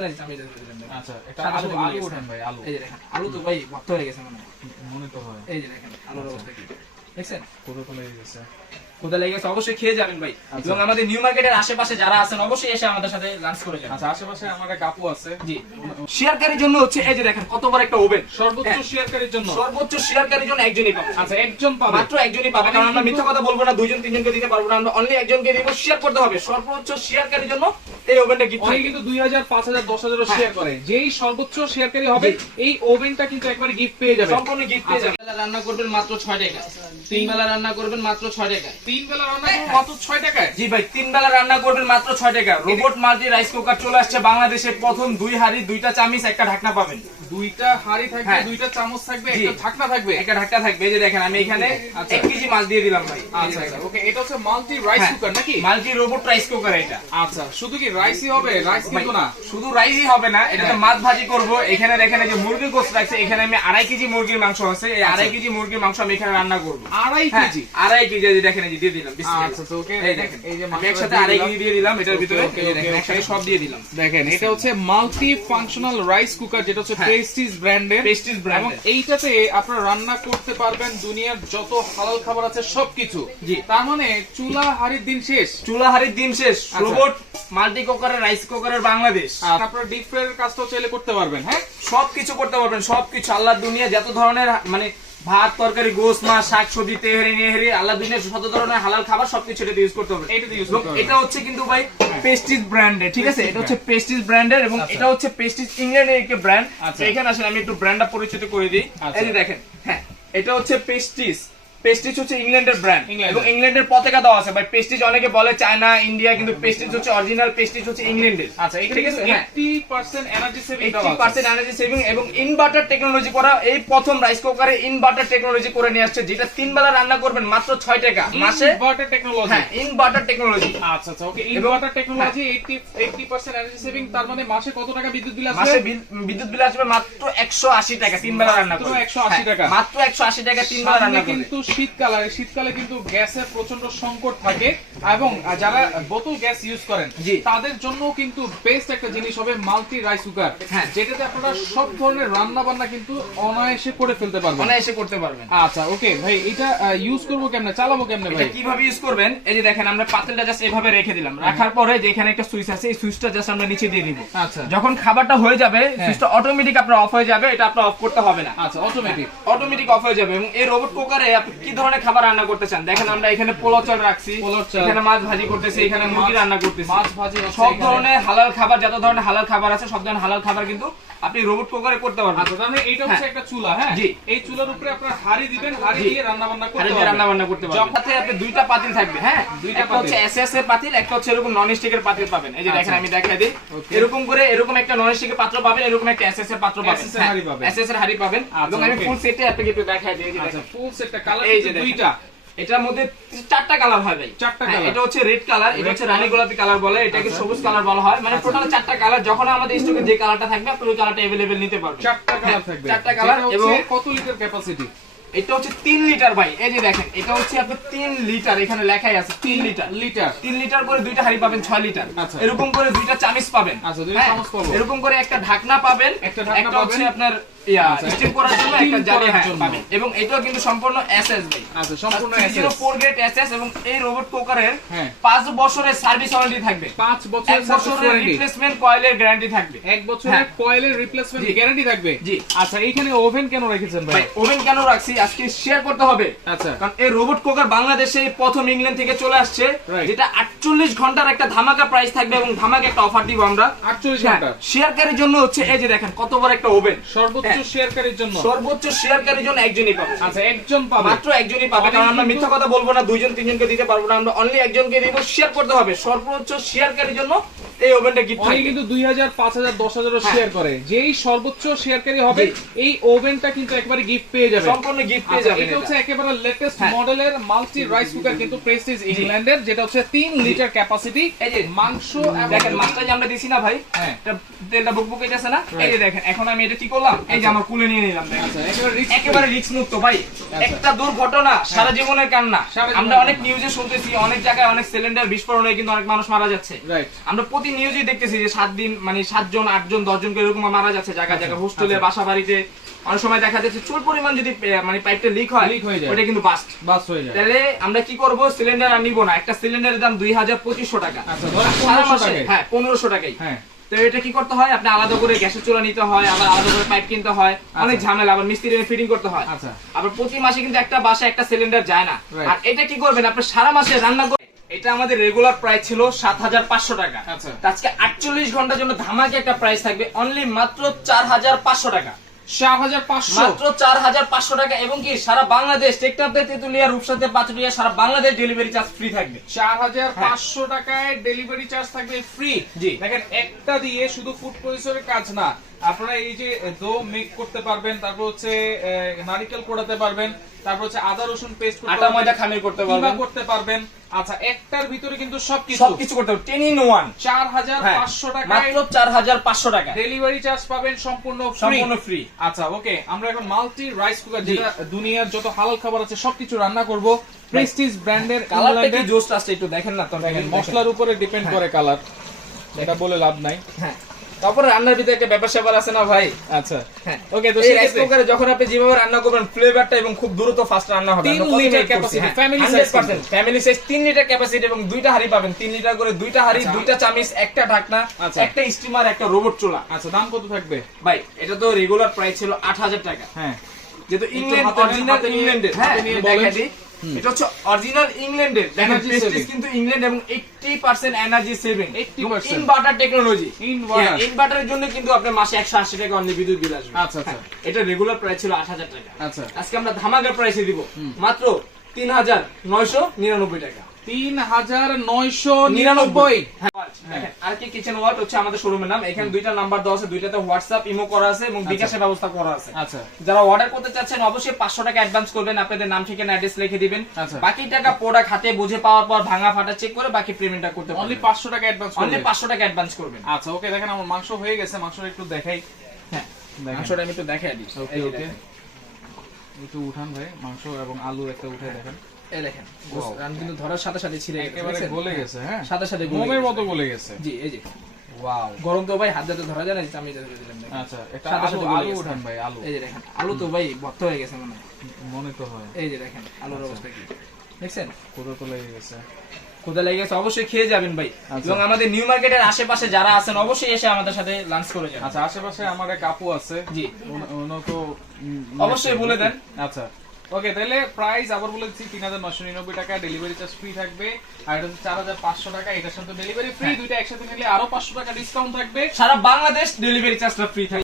আলু সাথে আলু মিলে ওঠেন গেছে। ভাই আলু। এই যে দেখেন আলু তো ভাই ভক্ত হয়ে গেছে মনে মনে তো হয়। এই যে দেখেন আলুর অবস্থা কি। দেখছেন? পুরো লেগে গেছে। কোথা লেগে গেছে অবশ্যই খেয়ে যাবেন ভাই। আচ্ছা। এবং আমাদের নিউ মার্কেটের আশেপাশে যারা আছেন অবশ্যই এসে আমাদের সাথে লাঞ্চ করে যাবেন। আচ্ছা আশেপাশে আমার এক আপু আছে। জি। শেয়ারকারীর জন্য হচ্ছে এই যে দেখেন কত বড় একটা ওভেন। সর্বোচ্চ হ্যাঁ। শেয়ারকারীর জন্য। সর্বোচ্চ শেয়ারকারীর জন্য একজনই পাবে আচ্ছা একজন পাবে মাত্র একজনই পাবে কারণ আমরা মিথ্যা কথা বলব না দুইজন তিনজনকে দিতে পারব না। আমরা অনলি একজনকে দিব শেয়ার করতে হবে। সর্বোচ্চ শেয়ারকারীর জন্য এই ওভেনটা গিফট অনেকে কিন্তু হাজারও হ্যাঁ। শেয়ার করে। যেই সর্বোচ্চ শেয়ারকারী হবে এই ওভেনটা কিন্তু একবারে গিফট পেয়ে যাবে। সম্পূর্ণ গিফট পেয়ে যাবেন রান্না করবেন মাত্র 6 টাকা। তিন বেলা রান্না করবেন মাত্র 6 টাকা। তিন বেলা রান্না করব মাত্র টাকায় জি ভাই তিন বেলা রান্না করবেন মাত্র 6 টাকা। রোবট মাল্টি রাইস কুকার চলে আসছে বাংলাদেশে প্রথম দুই হাড়ি দুইটা চামিচ একটা ঢাকনা পাবেন। দুইটা হাড়ি থাকবে হ্যাঁ। দুইটা চামচ থাকবে একটা ঢাকনা থাকবে। একটা ঢাকনা থাকবে এই যে দেখেন আমি এখানে আচ্ছা। 1 কেজি মাছ দিয়ে দিলাম ভাই। আচ্ছা আচ্ছা ওকে এটা হচ্ছে মাল্টি রাইস হ্যাঁ। কুকার নাকি? মাল্টি রোবট রাইস কুকার এটা। আচ্ছা শুধু কি রাইসই হবে রাইস কিন্তু না শুধু রাইসই হবে না এটাতে। মাছ ভাজি করব। এখানে দেখেন যে মুরগির গোস্ত রাখছে এখানে আমি আড়াই কেজি মুরগির মাংস আছে এই আচ্ছা। আড়াই কেজি মুরগির মাংস আমি এখানে রান্না করব। আড়াই হ্যাঁ, কেজি? আড়াই কেজি যে দেখেন এই যে দিয়ে দিলাম আচ্ছা তো ওকে এই দেখেন এই যে একসাথে আড়াই কেজি দিয়ে দিলাম এটার ভিতরে দেখেন একসাথে সব দিয়ে দিলাম। দেখেন এটা হচ্ছে মাল্টি ফাংশনাল রাইস কুকার যেটা হচ্ছে। প্রেস্টিজ ব্র্যান্ডের brand এবং এইটাতে আপনারা রান্না করতে পারবেন দুনিয়ার যত হালাল খাবার আছে সবকিছু। জি। তার মানে চুলা হাড়ির দিন শেষ। চুলা হাড়ির দিন শেষ আচ্ছা। রোবট মাল্টি কুকারের রাইস কুকারের বাংলাদেশ আপনারা ডিপ ফ্রাইয়ের কাজটাও চাইলে করতে পারবেন হ্যাঁ? সবকিছু করতে পারবেন সবকিছু। আল্লাহর দুনিয়া যত ধরনের মানে ভাত তরকারি গোস মাছ শাক সবজি তেহারি নেহারি আল্লাহ দুনিয়ার যত ধরনের হালাল খাবার সবকিছু এটাতে ইউজ করতে হবে এটা হচ্ছে কিন্তু ভাই পেস্টিজ ব্র্যান্ডের ঠিক আছে? এটা হচ্ছে পেস্টিজ ব্র্যান্ডের এবং আচ্ছা। এটা হচ্ছে পেস্টিজ ইংল্যান্ডের একটা ব্র্যান্ড আচ্ছা। এখানে আসলে আমি একটু ব্র্যান্ডটা পরিচিত করে দিই। আচ্ছা। এই দেখেন হ্যাঁ এটা হচ্ছে পেস্টিজ পেস্টিজ হচ্ছে ইংল্যান্ডের ব্র্যান্ড এবং ইংল্যান্ডের পতাকা দেওয়া আছে। ভাই পেস্টিজ অনেকে বলে চায়না ইন্ডিয়া কিন্তু পেস্টিজ হচ্ছে অরিজিনাল পেস্টিজ হচ্ছে ইংল্যান্ডের আচ্ছা ঠিক আছে? হ্যাঁ। 80% energy saving eighty percent energy saving এবং ইনভার্টার টেকনোলজি করা এই প্রথম রাইস কুকারে ইনভার্টার টেকনোলজি করে নিয়ে আসছে যেটা তিন বেলা রান্না করবেন মাত্র ছয় টাকা মাসে। ইনভার্টার টেকনোলজি হ্যাঁ ইনভার্টার টেকনোলজি আচ্ছা আচ্ছা okay inverter technology 80 80% energy saving তার মানে মাসে কত টাকা বিদ্যুৎ বিল আসবে? মাসে বিদ্যুৎ বিল আসবে মাত্র একশো আশি টাকা তিন বেলা রান্না মাত্র করলে 180 টাকা। হ্যাঁ, মাত্র একশো আশি টাকা তিন বেলা রান্না করলে কিন্তু শীতকাল আর শীতকালে কিন্তু গ্যাসের প্রচণ্ড সংকট থাকে। এবং যারা বোতল গ্যাস ইউজ করেন তাদের জন্য কিন্তু বেস্ট একটা জিনিস হবে মাল্টি রাইস কুকার। যেটাতে আপনারা সব ধরনের রান্না বান্না কিন্তু অনায়াসে করে ফেলতে পারবেন। অনায়াসে করতে পারবেন। আচ্ছা ওকে ভাই এটা ইউজ করব কেমনে? চালাবো কেমনে ভাই? কীভাবে ইউজ করবেন? এই যে দেখেন আমরা পাতিলটা জাস্ট এভাবে রেখে দিলাম। রাখার পরে যে এখানে একটা সুইচ আছে এই সুইচটা জাস্ট আমরা নিচে দিয়ে দিব। আচ্ছা। যখন খাবারটা হয়ে যাবে হ্যাঁ। সুইচটা অটোমেটিক আপনার অফ হয়ে যাবে এটা আপনার অফ করতে হবে না। আচ্ছা অটোমেটিক অটোমেটিক অফ হয়ে যাবে। এবং এই রোবট কুকারে আপনি কি ধরনের খাবার রান্না করতে চান? দেখেন আমরা এখানে পোলাও চাল রাখছি। পোলাও চাল। এখানে মাছ ভাজি করতেছি এখানে মুরগি রান্না করতেছি। মাছ ভাজি সব ধরনের হালাল খাবার যত ধরনের হালাল খাবার আছে সব ধরনের হালাল খাবার কিন্তু আপনি রোবট কুকারে করতে পারবেন। আচ্ছা মানে এইটা হচ্ছে হ্যাঁ। একটা চুলা হ্যাঁ। এই চুলার উপরে আপনার হাড়ি দিবেন হাড়ি দিয়ে রান্না বান্না করতে দিয়ে রান্না বান্না করতে পারবেন। সাথে আপনি দুইটা পাতিল থাকবে হ্যাঁ? দুইটা একটা হচ্ছে এসএস এর পাতিল একটা হচ্ছে এরকম নন স্টিকের পাতিল পাবেন। এই যে দেখেন আচ্ছা। আমি দেখাই দিই। এরকম করে এরকম একটা নন স্টিকের পাত্র পাবেন এরকম একটা এসএস এর পাত্র পাবেন। এসএস এর হাড়ি পাবেন। আচ্ছা, এবং আমি ফুল সেটে আপনাকে একটু দেখাই দিই এই যে আচ্ছা। ফুল সেটটা কালার এই যে দুইটা। এটার মধ্যে চারটা কালার হয় ভাই চারটা হ্যাঁ, colour। এটা হচ্ছে রেড কালার এটা Red হচ্ছে colour। রানী গোলাপি কালার বলে এটাকে আচ্ছা। সবুজ কালার বলা হয় মানে টোটাল চারটা কালার যখন আমাদের স্টকে যে কালারটা থাকবে আপনি ওই কালারটা अवेलेबल নিতে পারবেন চারটা কালার হ্যাঁ, থাকবে চারটা কালার যেটা এবং হচ্ছে কত লিটার ক্যাপাসিটি এটা হচ্ছে তিন লিটার ভাই এই যে দেখেন এটা হচ্ছে আপনার তিন লিটার এখানে লেখাই আছে তিন লিটার লিটার তিন লিটার করে দুইটা হাড়ি পাবেন ছয় লিটার আচ্ছা। এরকম করে দুইটা চামিচ পাবেন আচ্ছা, দুইটা হ্যাঁ, চামচ পাবো। এরকম করে একটা ঢাকনা পাবেন একটা ঢাকনা একটা হচ্ছে পাবেন। আপনার ইয়া আচ্ছা, স্টিম করার জন্য একটা জালি করার হ্যাঁ, জন্য। পাবেন। এবং এটাও কিন্তু সম্পূর্ণ এসএস ভাই। আচ্ছা সম্পূর্ণ জিরো SS গ্রেড এসএস এবং এই রোবট কুকারের হ্যাঁ। বছরের সার্ভিস ওয়ারেন্টি থাকবে। পাঁচ বছরের বছরের রিপ্লেসমেন্ট কয়েলের গ্যারান্টি থাকবে। এক বছরের হ্যাঁ। কয়েলের রিপ্লেসমেন্ট গ্যারান্টি থাকবে? জি। আচ্ছা এইখানে ওভেন কেন রেখেছেন ভাই? ভাই ওভেন কেন রাখছি? আজকে শেয়ার করতে হবে। আচ্ছা। কারণ এই রোবট কুকার বাংলাদেশে প্রথম ইংল্যান্ড থেকে চলে আসছে যেটা আটচল্লিশ ঘণ্টার একটা ধামাকা প্রাইস থাকবে এবং ধামাকা একটা অফার দিব আমরা। 48 হ্যাঁ, ঘণ্টা। শেয়ারকারীর জন্য হচ্ছে এই যে দেখেন কত বড় একটা ওভেন সর্বোচ্চ। শেয়ারকারীর জন্য? সর্বোচ্চ শেয়ারকারীর জন্য একজনই পাবে। আচ্ছা একজন পাবে। মাত্র একজনই পাবে। কারণ আমরা মিথ্যা কথা বলব না দুইজন তিনজনকে দিতে পারব না। আমরা অনলি একজনকে দিব শেয়ার করতে হবে। সর্বোচ্চ শেয়ারকারীর জন্য এই ওভেনটা গিফট অনেকে কিন্তু দুই হাজার পাঁচ হাজার দশ হাজারও হ্যাঁ। শেয়ার করে। যেই সর্বোচ্চ শেয়ারকারী হবে এই ওভেনটা কিন্তু একবারে গিফট পেয়ে যাবে। সম্পূর্ণ গিফট পেয়ে আচ্ছা, যাবেন এটা হচ্ছে একেবারে লেটেস্ট হ্যাঁ। মডেলের মাল্টি রাইস কুকার কিন্তু প্রেস্টিজ ইংল্যান্ডের যেটা হচ্ছে তিন লিটার ক্যাপাসিটি এই যে মাংস দেখেন মাছটা যে আমরা দিছি না ভাই হ্যাঁ। এটা তেলটা বুকবুক আছে না? এই যে দেখেন এখন আমি এটা কি করলাম? এই যে আমার কুলে নিয়ে নিলাম দেখেন। আচ্ছা একেবারে রিস্ক মুক্ত। ভাই। একটা দুর্ঘটনা সারা জীবনের কান্না। আমরা অনেক নিউজে শুনতেছি অনেক জায়গায় অনেক সিলিন্ডার বিস্ফোরণ হয়ে কিন্তু অনেক মানুষ মারা যাচ্ছে। রাইট আমরা প্রতি প্রতি নিউজে দেখতেছি যে সাত দিন মানে সাতজন আটজন দশজন করে এরকম মারা যাচ্ছে জায়গা জায়গা হোস্টেলে বাসা বাড়িতে অনেক সময় দেখা যাচ্ছে চুল পরিমাণ যদি মানে পাইপটা লিক হয় Leak হয়ে যায়। ওটা কিন্তু বাস্ট বাস হয়ে যায়। তাহলে আমরা কি করব? সিলিন্ডার আর নিব না। একটা সিলিন্ডারের দাম দুই হাজার পঁচিশশো টাকা। আচ্ছা সারা মাসে টাকায়। হ্যাঁ পনেরোশো টাকাই হ্যাঁ। তো এটা কি করতে হয়? আপনি আলাদা করে গ্যাসের চুলা নিতে হয় আবার আলাদা করে পাইপ কিনতে হয়। অনেক ঝামেলা আবার মিস্ত্রি ফিটিং করতে হয়। আচ্ছা। আবার প্রতি মাসে কিন্তু একটা বাসা একটা সিলিন্ডার যায় না। আর এটা কি করবেন? আপনি সারা মাসে রান্না এটা আমাদের রেগুলার প্রাইস ছিল সাত হাজার পাঁচশো টাকা। আচ্ছা। আজকে আটচল্লিশ ঘণ্টার জন্য ধামাকে একটা প্রাইস থাকবে অনলি মাত্র চার হাজার পাঁচশো টাকা। চার হাজার পাঁচশো? মাত্র চার হাজার পাঁচশো টাকা এবং কি সারা বাংলাদেশ টেকটাপতে তেতুলিয়া রূপসাতে সারা বাংলাদেশ ডেলিভারি চার্জ ফ্রি থাকবে। চার হাজার পাঁচশো টাকায় ডেলিভারি চার্জ থাকবে ফ্রি জি। দেখেন একটা দিয়ে শুধু ফুড প্রসেসরের কাজ না আপনারা এই যে দো মেক করতে পারবেন তারপর হচ্ছে নারিকেল কোড়াতে পারবেন তারপর হচ্ছে আদা রসুন পেস্ট আটা ময়দা খামির করতে পারবেন। করতে পারবেন। আচ্ছা একটার ভিতরে কিন্তু সবকিছু। সবকিছু করতে পারবেন টেন ইন ওয়ান চার হাজার পাঁচশো টাকায় মাত্র চার হাজার পাঁচশো টাকা। ডেলিভারি চার্জ পাবেন সম্পূর্ণ ফ্রি সম্পূর্ণ ফ্রি আচ্ছা ওকে আমরা এখন মাল্টি রাইস কুকার যেটা দুনিয়ার যত হালাল খাবার আছে সবকিছু রান্না করব। প্রেস্টিজ ব্র্যান্ডের কালারটা কি জোস আসছে একটু দেখেন না তো দেখেন মশলার উপরে ডিপেন্ড করে কালার এটা বলে লাভ নাই। হ্যাঁ। তারপরে রান্নার ভিতরে একটা ব্যাপার স্যাপার আছে না ভাই? আচ্ছা। হ্যাঁ। ওকে তো এই রাইস কুকারে যখন আপনি যেভাবে রান্না করবেন ফ্লেভারটা এবং খুব দ্রুত ফাস্ট রান্না হবে। তিন লিটার হ্যাঁ, family size 100% ফ্যামিলি সাইজ তিন লিটার ক্যাপাসিটি এবং দুইটা হাড়ি পাবেন। তিন লিটার করে দুইটা হাড়ি আচ্ছা। দুইটা চামিচ একটা ঢাকনা আচ্ছা। একটা স্টিমার একটা রোবট চুলা। আচ্ছা দাম কত থাকবে? ভাই এটা তো রেগুলার প্রাইস ছিল আট হাজার টাকা। হ্যাঁ। যেহেতু ইংল্যান্ড অরিজিনাল ইংল্যান্ডের হ্যাঁ বলেন। এটা হচ্ছে অরিজিনাল ইংল্যান্ডের দেখেন কিন্তু ইংল্যান্ড এবং 80% এনার্জি সেভিং 80% ইনভার্টার টেকনোলজি। ইনভার্টারের জন্য কিন্তু আপনার মাসে 180 টাকা অনলি বিদ্যুৎ বিল আসবে। আচ্ছা, আচ্ছা। হ্যাঁ, এটা রেগুলার প্রাইস ছিল 8000 টাকা। আচ্ছা। আজকে আমরা ধামাকা প্রাইসে দিব। মাত্র 3999 টাকা। তিন হাজার নয়শো নিরানব্বই। আর কি কিচেন ওয়ার্ড হচ্ছে আমাদের শোরুমের নাম। এখানে দুইটা নাম্বার দেওয়া আছে দুইটাতে হোয়াটসঅ্যাপ ইমো করা আছে এবং বিকাশের ব্যবস্থা করা আছে। আচ্ছা। যারা অর্ডার করতে চাচ্ছেন অবশ্যই পাঁচশো টাকা অ্যাডভান্স করবেন। আপনাদের নাম ঠিকানা অ্যাড্রেস লিখে দিবেন। আচ্ছা। বাকি টাকা প্রোডাক্ট হাতে বুঝে পাওয়ার পর ভাঙা ফাটা চেক করে বাকি পেমেন্টটা করতে অনলি পাঁচশো টাকা অ্যাডভান্স অনলি পাঁচশো টাকা অ্যাডভান্স করবেন। আচ্ছা ওকে দেখেন আমার মাংস হয়ে গেছে। মাংসটা একটু দেখাই। হ্যাঁ মাংসটা আমি একটু দেখাই দিই। ওকে ওকে একটু উঠান ভাই মাংস এবং আলু একটা উঠে দেখেন। এই দেখেন রান কিন্তু ধরার সাথে সাথে ছিঁড়ে গেছে, গলে গেছে হ্যাঁ? সাথে সাথে মোমের মতো গলে গেছে। জি এই যে। ওয়াও গরম তো ভাই হাত দিতে ধরা যায় না আমি ধরে দিলাম আচ্ছা একটা আলু আলু গেছে। ভাই আলু। এই যে দেখেন আলু তো ভাই হয়ে গেছে মনে মনে তো হয়। এই যে দেখেন আলুর অবস্থা কি। দেখছেন? তো লেগে গেছে। লেগে গেছে অবশ্যই খেয়ে যাবেন ভাই। আচ্ছা। এবং আমাদের নিউ মার্কেটের আশেপাশে যারা আছেন অবশ্যই এসে আমাদের সাথে লাঞ্চ করে যাবেন। আচ্ছা আশেপাশে আমার এক আপু আছে। জি। উনি তো অবশ্যই বলে দেন। আচ্ছা। ওকে তাহলে প্রাইস আবার বলে দিচ্ছি তিন হাজার নশো নিরানব্বই টাকা ডেলিভারি চার্জ ফ্রি থাকবে। আর এটা হচ্ছে চার হাজার পাঁচশো টাকা এটার সাথে ডেলিভারি ফ্রি দুইটা একসাথে নিলে আরও পাঁচশো টাকা ডিসকাউন্ট থাকবে। সারা বাংলাদেশ ডেলিভারি চার্জটা ফ্রি থাকে